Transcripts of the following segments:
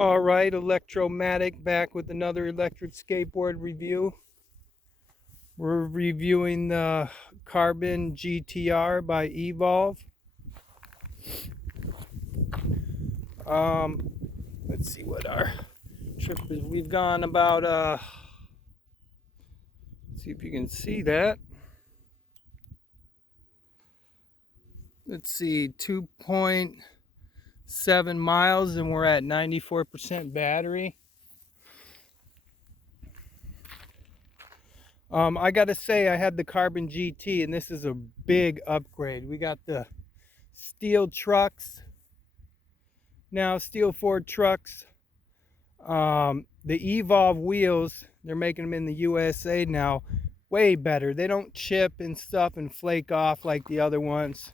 All right, Electromatic back with another electric skateboard review. We're reviewing the Carbon GTR by Evolve. Let's see what our trip is. We've gone about, let's see if you can see that. Let's see, 2.7 miles, and we're at 94% battery. I gotta say, I had the Carbon GT, and this is a big upgrade. We got the steel trucks now, steel Ford trucks. The Evolve wheels, they're making them in the USA now, way better. They don't chip and stuff and flake off like the other ones.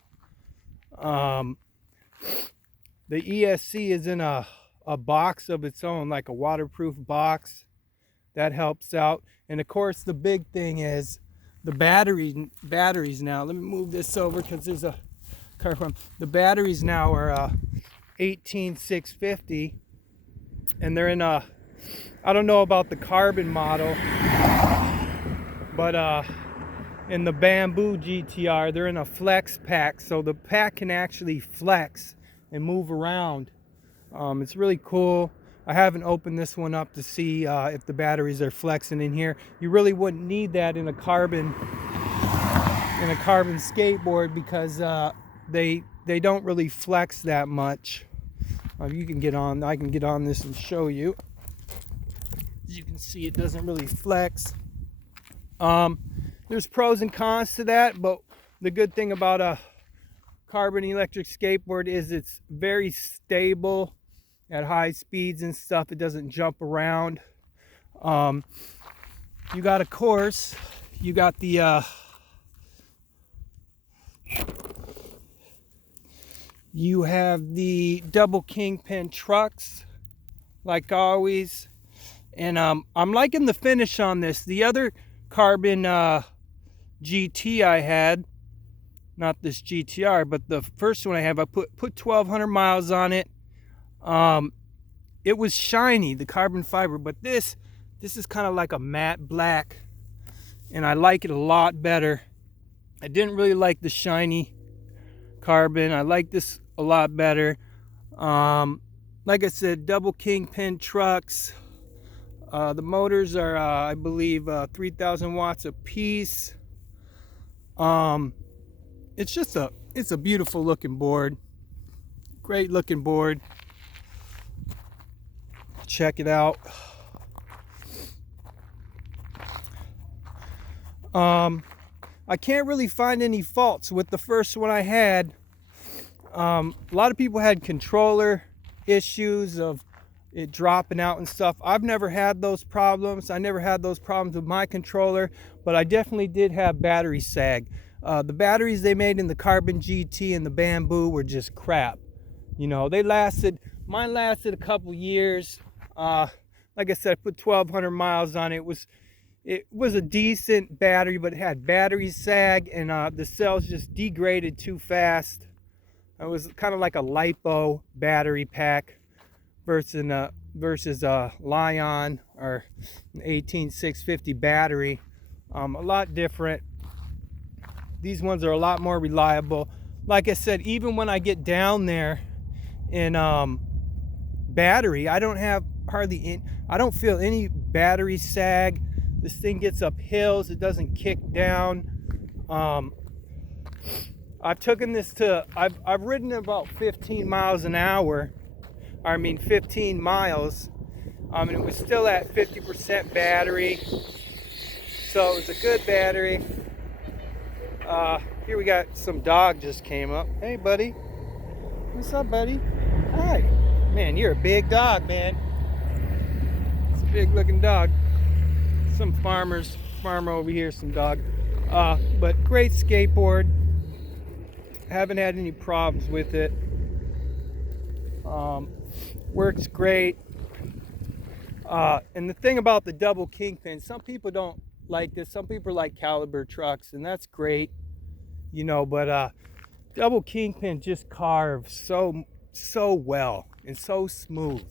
The ESC is in a box of its own, like a waterproof box. That helps out. And of course, the big thing is the batteries now. Let me move this over because there's a car from. The batteries now are 18650, and they're in a, I don't know about the Carbon model, but in the Bamboo GTR, they're in a flex pack, so the pack can actually flex and move around. It's really cool. I haven't opened this one up to see if the batteries are flexing in here. You really wouldn't need that in a carbon skateboard because they don't really flex that much. You can get on. I can get on this and show you. As you can see, it doesn't really flex. There's pros and cons to that, but the good thing about a carbon electric skateboard is it's very stable at high speeds and stuff. It doesn't jump around. You got, of course, you got the you have the double kingpin trucks, like always. And I'm liking the finish on this. The other Carbon GT I had, not this GTR, but the first one I have, I put 1,200 miles on it. It was shiny, the carbon fiber, but this is kind of like a matte black, and I like it a lot better. I didn't really like the shiny carbon. I like this a lot better. Like I said, double kingpin trucks. The motors are, I believe, 3,000 watts a piece. It's a beautiful looking board. Great looking board. Check it out. I can't really find any faults with the first one I had. A lot of people had controller issues of it dropping out and stuff. I've never had those problems. I never had those problems with my controller, but I definitely did have battery sag. The batteries they made in the Carbon GT and the Bamboo were just crap. You know, mine lasted a couple years. Like I said, I put 1,200 miles on it. It was a decent battery, but it had battery sag, and the cells just degraded too fast. It was kind of like a LiPo battery pack versus Lion or an 18650 battery. A lot different. These ones are a lot more reliable. Like I said, even when I get down there in battery, I don't feel any battery sag. This thing gets up hills, it doesn't kick down. I've taken this to, I've ridden about 15 miles an hour. 15 miles. And it was still at 50% battery. So it was a good battery. Here we got some dog just came up. Hey, buddy. What's up, buddy? Hi. Man, you're a big dog, man. It's a big looking dog. Some farmer over here, some dog. But great skateboard. Haven't had any problems with it. Works great. And the thing about the double kingpin, some people don't like this. Some people like caliber trucks, and that's great, you know, but double kingpin just carves so well and so smooth.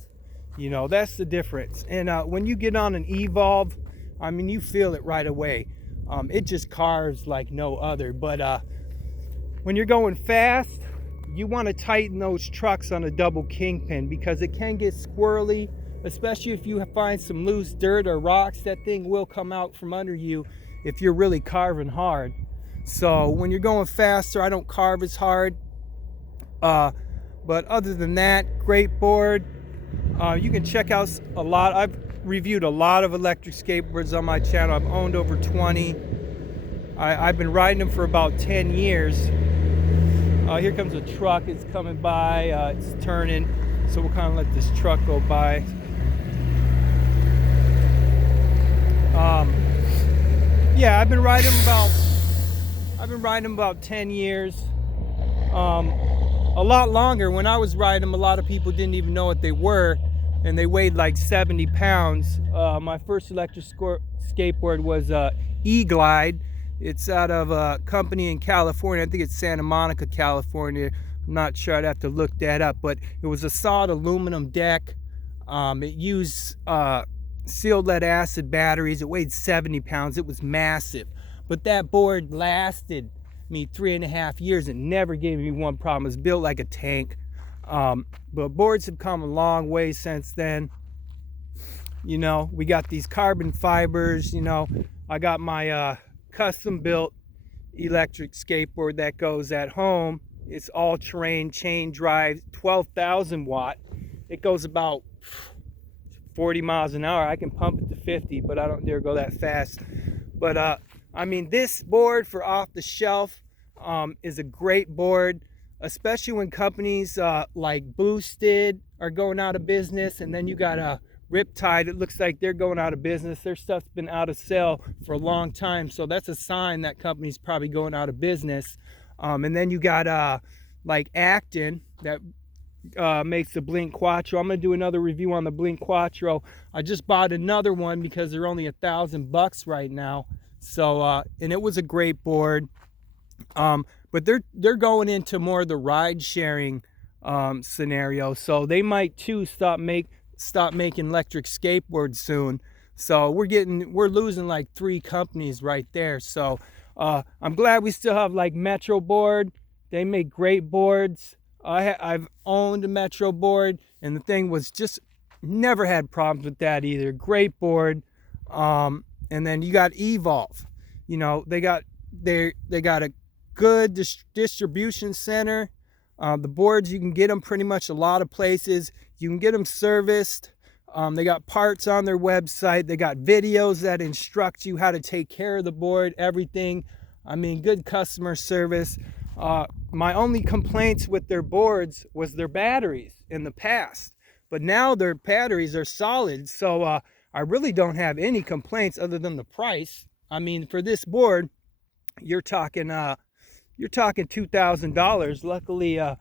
You know, that's the difference. And when you get on an Evolve, I mean, you feel it right away. It just carves like no other. But when you're going fast, you want to tighten those trucks on a double kingpin, because it can get squirrely, especially if you find some loose dirt or rocks. That thing will come out from under you if you're really carving hard. So when you're going faster, I don't carve as hard. But other than that, great board. You can check out a lot. I've reviewed a lot of electric skateboards on my channel. I've owned over 20. I've been riding them for about 10 years. Here comes a truck. It's coming by. It's turning. So we'll kind of let this truck go by. Yeah, I've been riding them about 10 years. A lot longer. When I was riding them, a lot of people didn't even know what they were, and they weighed like 70 pounds. My first electric skateboard was E-Glide. It's out of a company in California. I think it's Santa Monica, California. I'm not sure. I'd have to look that up. But it was a solid aluminum deck. It used sealed lead acid batteries. It weighed 70 pounds. It was massive. But that board lasted me 3.5 years and never gave me one problem. It was built like a tank. But boards have come a long way since then. You know, we got these carbon fibers. You know, I got my custom built electric skateboard that goes at home. It's all terrain, chain drive, 12,000 watt. It goes about 40 miles an hour. I can pump it to 50, but I don't dare go that fast. But I mean, this board for off the shelf is a great board, especially when companies like Boosted are going out of business, and then you got Riptide. It looks like they're going out of business. Their stuff's been out of sale for a long time, so that's a sign that company's probably going out of business. And then you got like Acton that makes the Blink Quattro. I'm gonna do another review on the Blink Quattro. I just bought another one because they're only $1,000 right now. So and it was a great board. But they're going into more of the ride sharing scenario. So they might too stop making electric skateboards soon. So we're losing like 3 companies right there. So I'm glad we still have like Metro Board. They make great boards. I've owned a Metro board, and the thing was just never had problems with that either. Great board. And then you got Evolve. You know, they got a good distribution center. The boards, you can get them pretty much a lot of places. You can get them serviced. They got parts on their website. They got videos that instruct you how to take care of the board, everything. I mean, good customer service. My only complaints with their boards was their batteries in the past, but now their batteries are solid. So I really don't have any complaints other than the price. I mean, for this board, you're talking $2,000. Luckily, I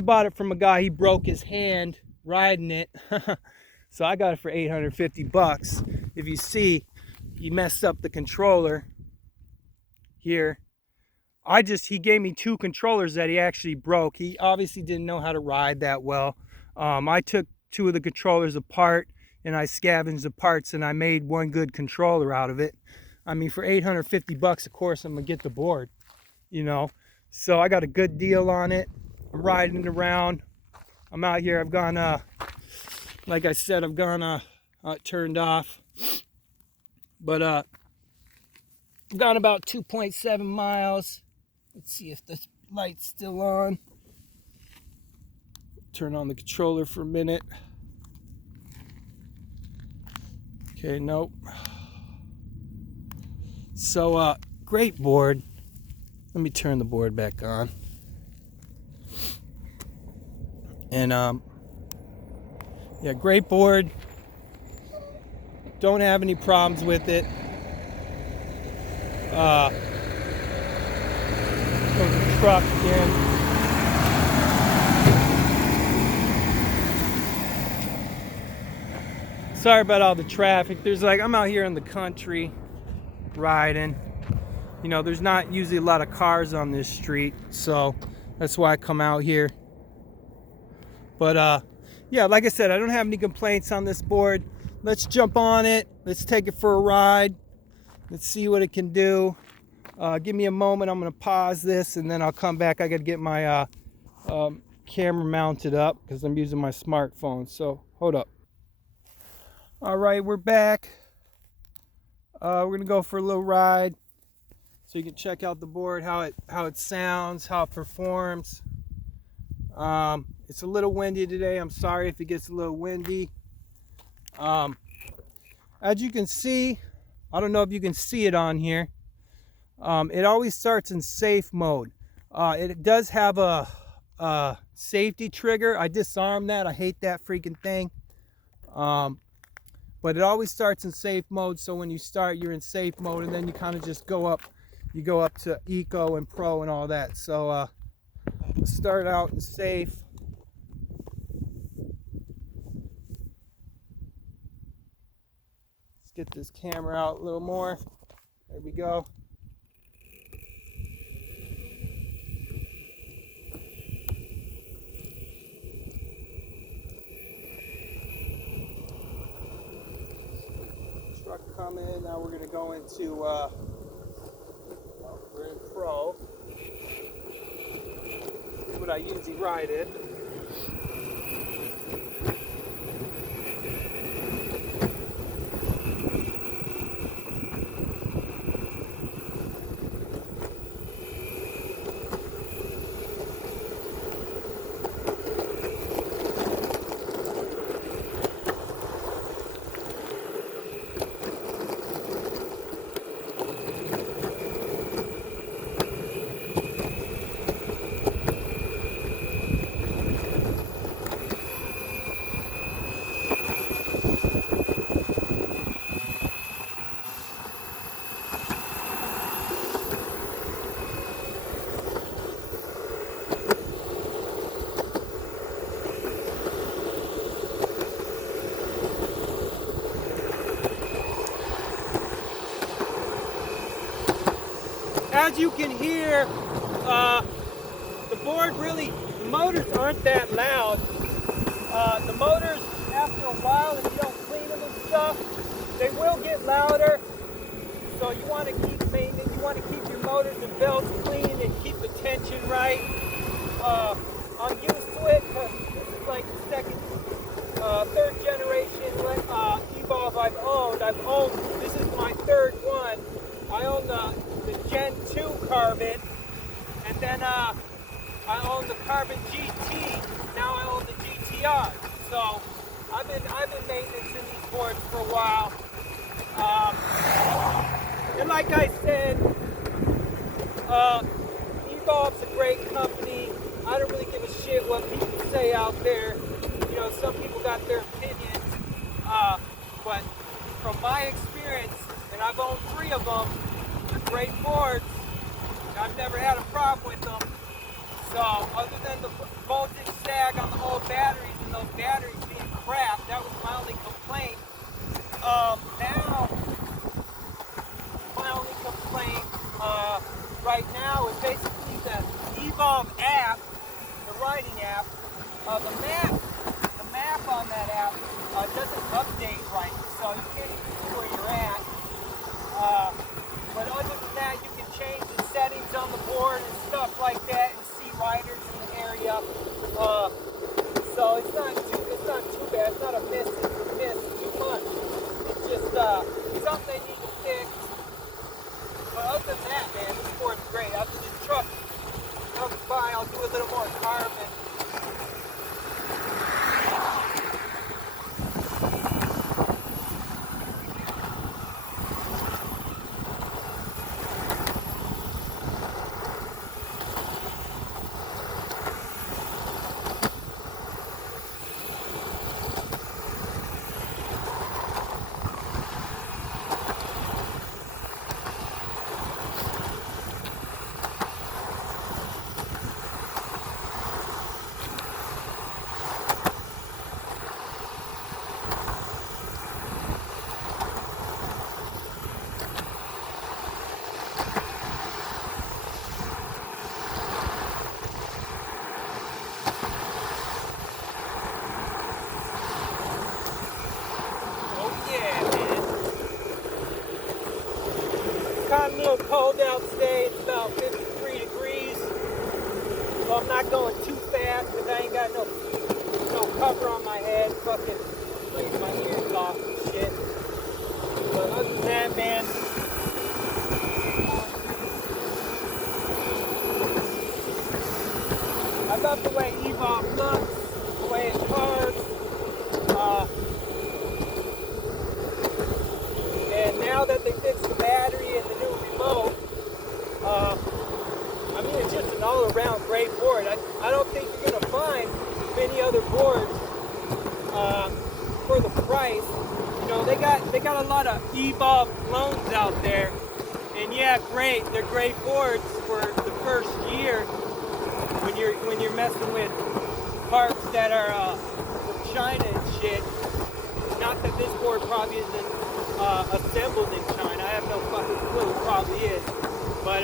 bought it from a guy. He broke his hand riding it. So I got it for $850. If you see, he messed up the controller here. He gave me 2 controllers that he actually broke. He obviously didn't know how to ride that well. I took 2 of the controllers apart and I scavenged the parts and I made one good controller out of it. I mean, for $850, of course, I'm gonna get the board, you know. So I got a good deal on it. I'm riding it around. I'm out here. I've gone, like I said, I've gone turned off. But I've gone about 2.7 miles. Let's see if the light's still on. Turn on the controller for a minute. Okay, nope. So, great board. Let me turn the board back on. And, yeah, great board. Don't have any problems with it. Truck again. Sorry about all the traffic. I'm out here in the country riding. You know, there's not usually a lot of cars on this street, so that's why I come out here. But yeah, like I said, I don't have any complaints on this board. Let's jump on it. Let's take it for a ride. Let's see what it can do. Give me a moment. I'm going to pause this and then I'll come back. I got to get my camera mounted up because I'm using my smartphone. So hold up. All right, we're back. We're going to go for a little ride so you can check out the board, how it sounds, how it performs. It's a little windy today. I'm sorry if it gets a little windy. As you can see, I don't know if you can see it on here. It always starts in safe mode. It does have a safety trigger. I disarmed that. I hate that freaking thing. But it always starts in safe mode. So when you start, you're in safe mode, and then you kind of just go up. You go up to eco and pro and all that. So let's start out in safe. Let's get this camera out a little more. There we go. Truck coming. Now we're going to go into we're in pro. This is what I usually ride in. As you can hear, the board really, the motors aren't that loud. The motors, after a while, if you don't clean them and stuff, they will get louder. So you want to keep maintenance, you want to keep your motors and belts clean and keep the tension right. I'm used to it because this is like the second, third generation Evolve I've owned. This is my third one. I own the Gen 2 Carbon, and then I own the Carbon GT. Now I own the GTR. So I've been maintaining these boards for a while. And like I said, Evolve's a great company. I don't really give a shit what people say out there. You know, some people got their opinions. But from my experience, and I've owned 3 of them, they're great boards. I've never had a problem with them. So other than the voltage sag on the old batteries and those batteries being crap, that was my only complaint. Now, my only complaint right now is basically the Evolve app, the riding app. The map on that app doesn't update right, so you can't even see where you're at. But other than that, you can change the settings on the board and stuff like that and see riders in the area. So it's not too out today. It's about 53 degrees. So I'm not going too fast because I ain't got no cover on my head. Fucking freeze my ears off and shit. But other than that, man, I love the way Evolve looks, the way it cars. And now that they fixed the battery and the new remote, I mean, it's just an all-around great board. I don't think you're gonna find many other boards for the price. You know, they got a lot of Evolve clones out there, and yeah, great. They're great boards for the first year when you're messing with parts that are from China and shit. Not that this board probably isn't assembled in China. I have no fucking clue. It probably is, but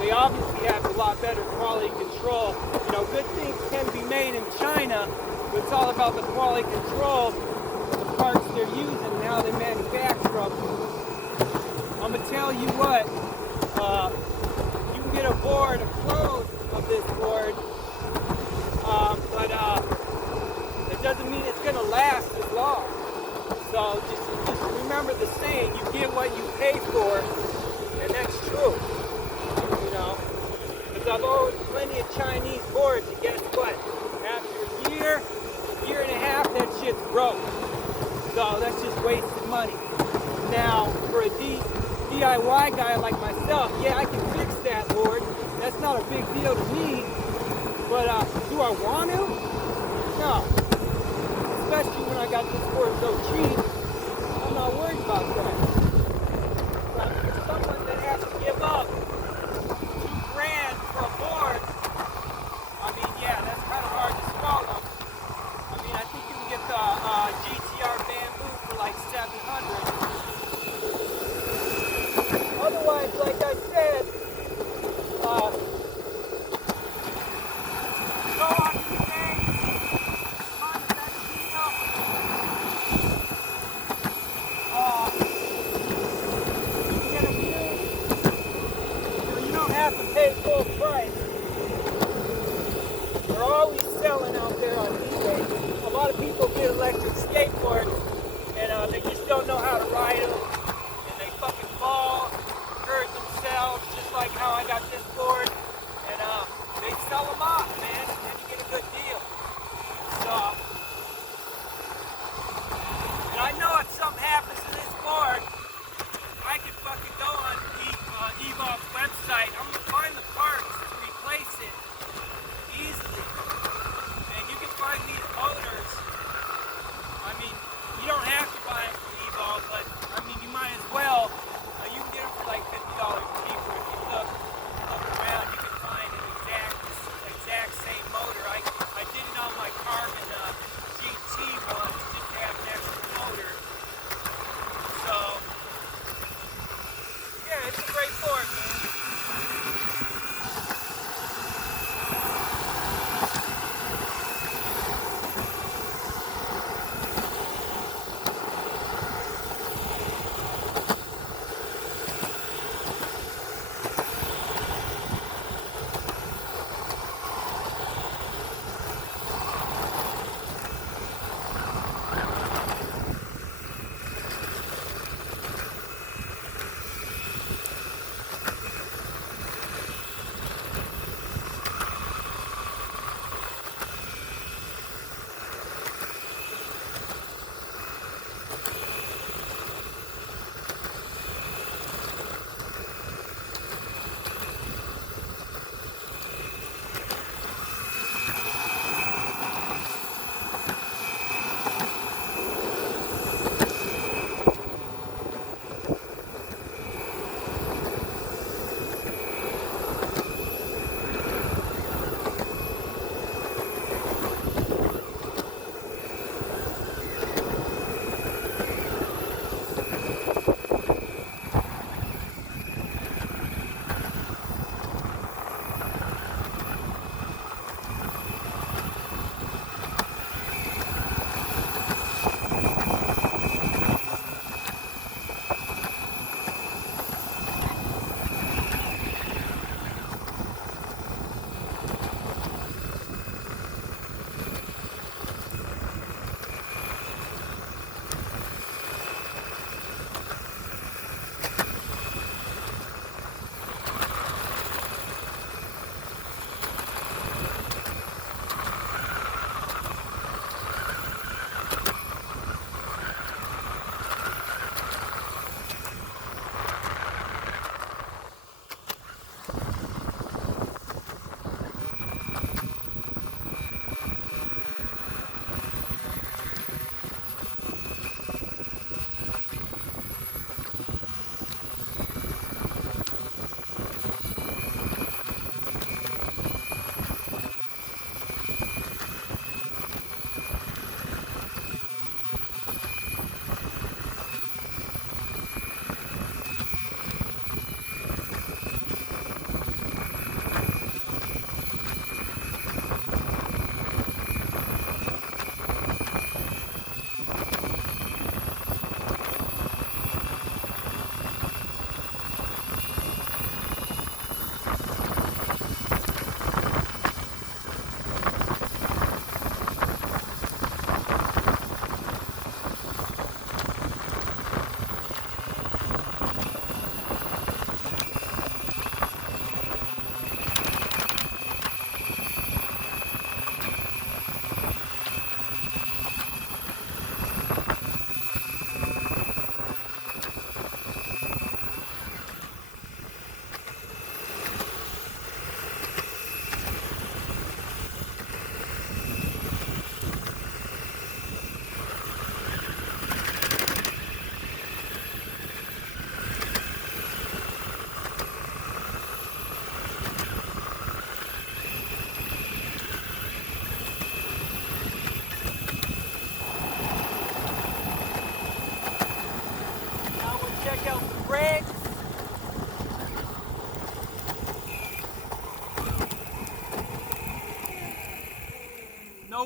they obviously have a lot better quality control. You know, good things can be made in China, but it's all about the quality control of the parts they're using and how they manufacture them. I'm gonna tell you what, you can get a board, a clone of this board, but it doesn't mean it's gonna last as long. So just remember the saying, you get what you pay for, and that's true. You know, because I've owned plenty of Chinese boards, and guess what? After a year and a half, that shit's broke. So that's just wasted money. Now, for a DIY guy like myself, yeah, I can fix that board. That's not a big deal to me. But do I want to? No. Especially when I got this board so cheap, I'm not worried about that. But for someone that has to give up $2,000 for a board, I mean, yeah, that's kind of hard to swallow. I mean, I think you can get the GTR bamboo for like $700. Otherwise, like I said, go on eBay, find a better deal. You can get them used, so you don't have to pay full price. They're always selling out there on eBay. A lot of people get electric skateboards, and they just don't know how to ride them, and they fucking fall, hurt themselves, just like how I got this board, and they sell them off, man, and you get a good deal. So, and I know if something happens to this board, I can fucking go on Evolve's website. I'm gonna find the parts to replace it easily. And you can find these motors. I mean,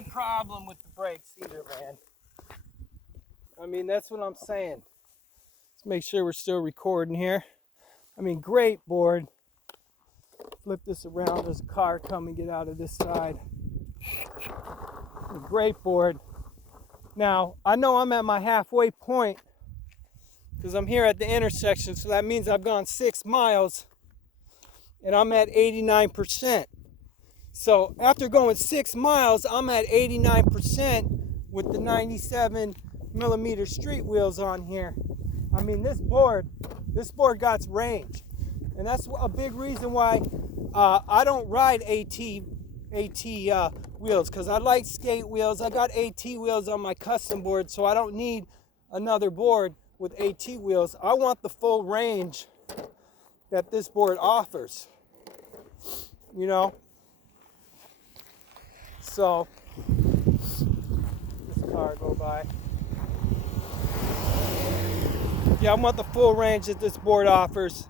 no problem with the brakes either, man. I mean, that's what I'm saying. Let's make sure we're still recording here. I mean, great board. Flip this around. There's a car coming. Get out of this side. Great board. Now, I know I'm at my halfway point because I'm here at the intersection, so that means I've gone 6 miles and I'm at 89%. So after going 6 miles, I'm at 89% with the 97 millimeter street wheels on here. I mean, this board got range, and that's a big reason why I don't ride AT wheels, because I like skate wheels. I got AT wheels on my custom board, so I don't need another board with AT wheels. I want the full range that this board offers, you know. So this car go by. Yeah, I want the full range that this board offers.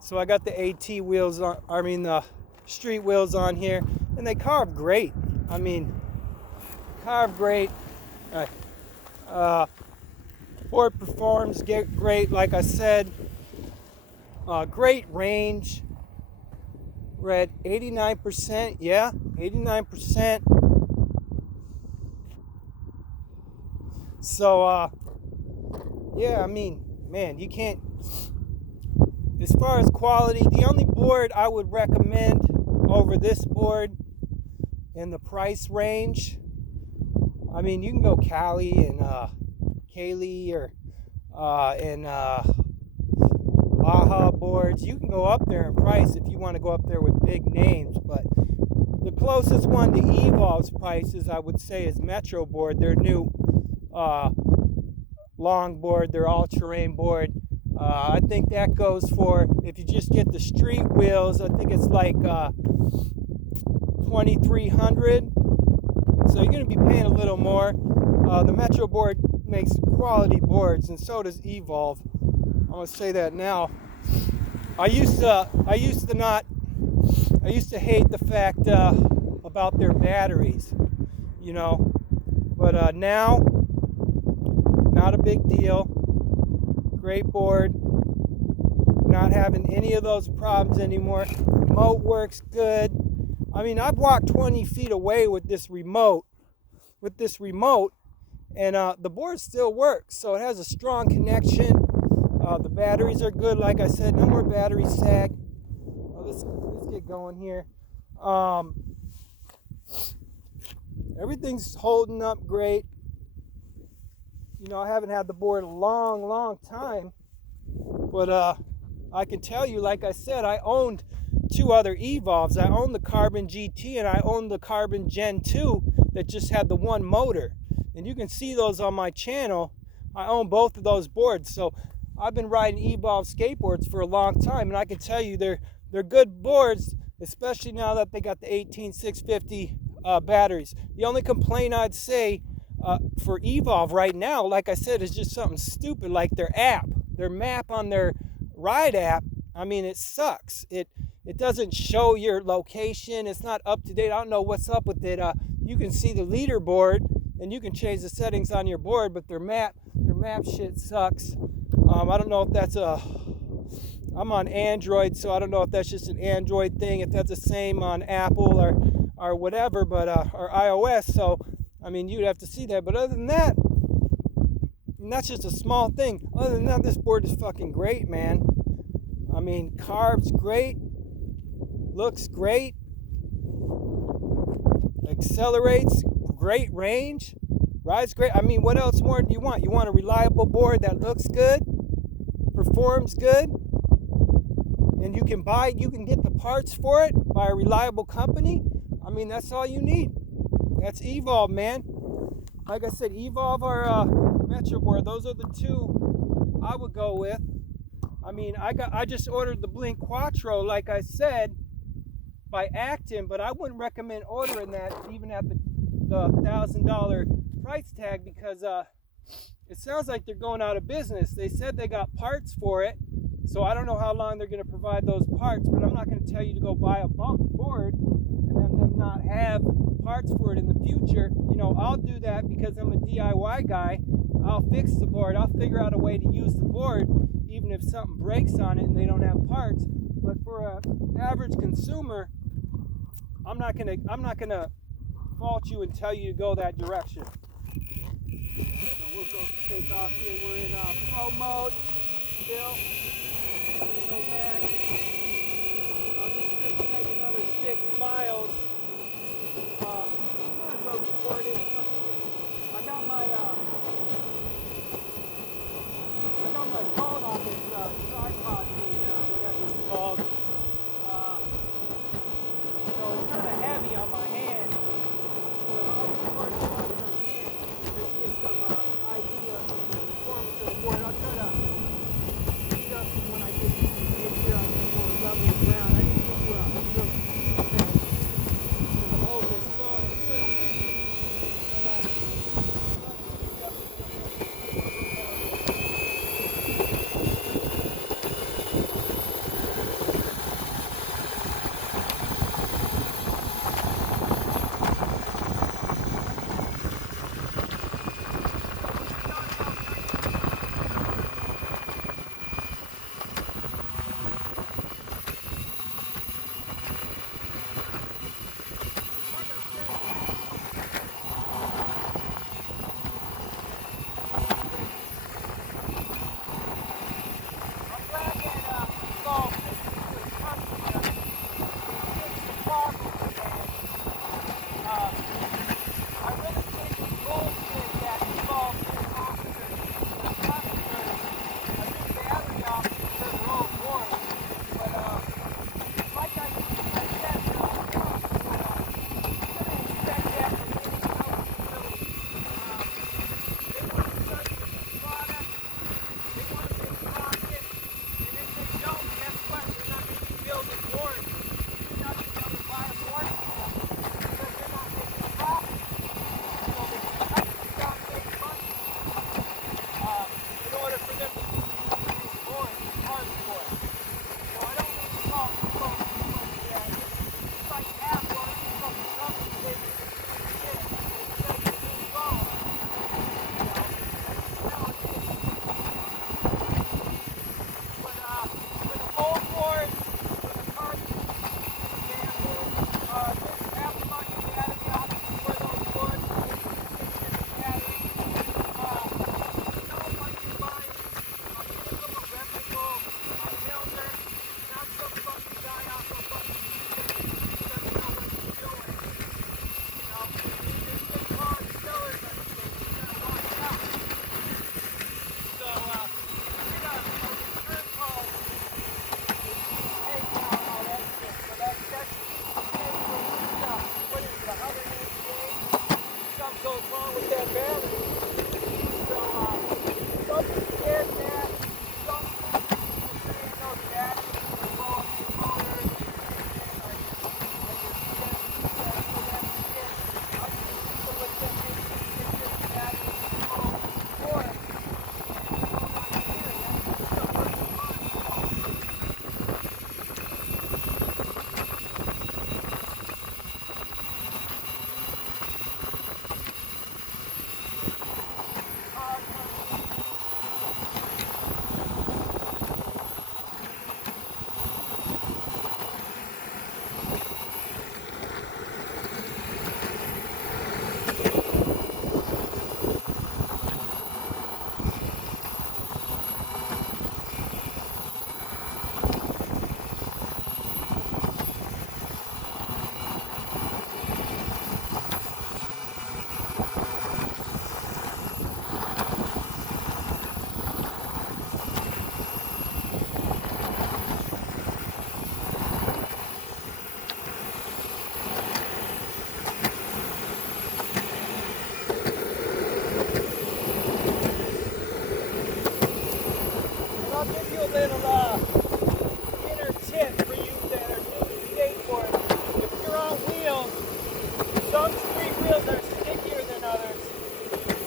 So I got the AT wheels on, the street wheels on here, and they carve great. I mean, carve great. Board performs great, like I said. Great range. We're at 89%. Yeah, 89%. So, yeah, I mean, man, you can't. As far as quality, the only board I would recommend over this board in the price range, I mean, you can go Cali and Kaylee or and Baja boards. You can go up there in price if you want to go up there with big names, but the closest one to Evolve's prices, I would say, is Metro board. Their new long board, their all-terrain board. I think that goes for, if you just get the street wheels, I think it's like $2,300. So you're going to be paying a little more. The Metro board makes quality boards, and so does Evolve. I'm going to say that now. I used to hate the fact about their batteries, you know. But now, not a big deal. Great board. Not having any of those problems anymore. Remote works good. I mean, I've walked 20 feet away with this remote, and the board still works. So it has a strong connection. The batteries are good, like I said. No more battery sag. Let's get going here. Everything's holding up great. You know, I haven't had the board a long time, but I can tell you, like I said, I owned 2 other Evolves. I owned the Carbon GT and I owned the Carbon Gen 2 that just had the one motor. And you can see those on my channel. I own both of those boards. So I've been riding Evolve skateboards for a long time, and I can tell you they're good boards, especially now that they got the 18650 batteries. The only complaint I'd say for Evolve right now, like I said, is just something stupid like their map on their ride app. I mean, it sucks. It doesn't show your location. It's not up to date. I don't know what's up with it. You can see the leaderboard and you can change the settings on your board, but their map shit sucks. I don't know if that's I'm on Android, so I don't know if that's just an Android thing, if that's the same on Apple or whatever, but or iOS. So I mean, you'd have to see that. But other than that, and that's just a small thing. Other than that, this board is fucking great, man. I mean, carves great, looks great, accelerates, great range, rides great. I mean, what else more do you want? You want a reliable board that looks good, performs good, and you can get the parts for it by a reliable company. I mean, that's all you need. That's Evolve, man. Like I said, Evolve or Metro board, those are the 2 I would go with. I mean, I just ordered the Blink Quattro, like I said, by Acton, but I wouldn't recommend ordering that even at the $1,000 price tag, because it sounds like they're going out of business. They said they got parts for it, so I don't know how long they're going to provide those parts, but I'm not going to tell you to go buy a board and then them not have parts for it in the future, you know, I'll do that because I'm a DIY guy. I'll fix the board. I'll figure out a way to use the board even if something breaks on it and they don't have parts. But for an average consumer, I'm not gonna fault you and tell you to go that direction. So we'll go take off here. We're in pro mode still. Go back. This trip take another 6 miles. I'm gonna go record it. I got my phone on this tripod thing, whatever it's called. So it's kind of heavy on my hand. But I'll record it on some hand to get some idea of the performance of the board. I'll try to speed up when I get here on some more level ground. I didn't give you a real because I'm holding this phone a little bit.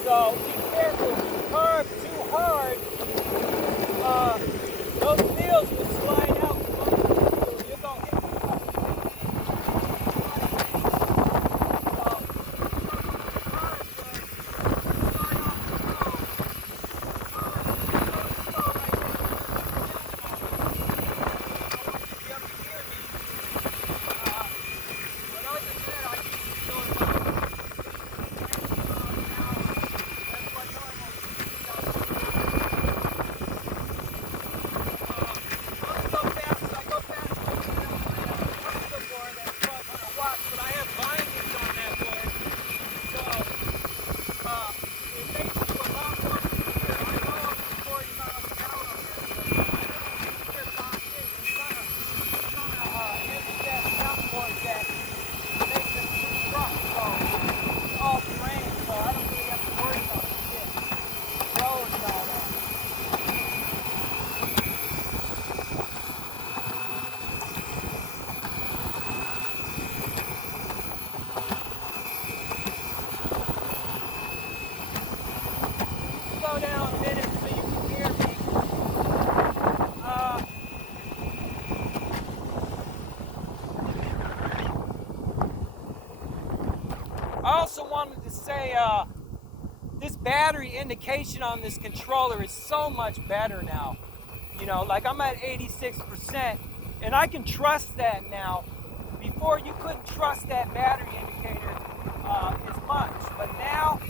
So be careful. If you carve too hard, those wheels will slide out from under the wheel. You're going to hit the wheel. So slow down a minute so you can hear me. I also wanted to say this battery indication on this controller is so much better now. You know, like I'm at 86%, and I can trust that now. Before, you couldn't trust that battery indicator as much, but now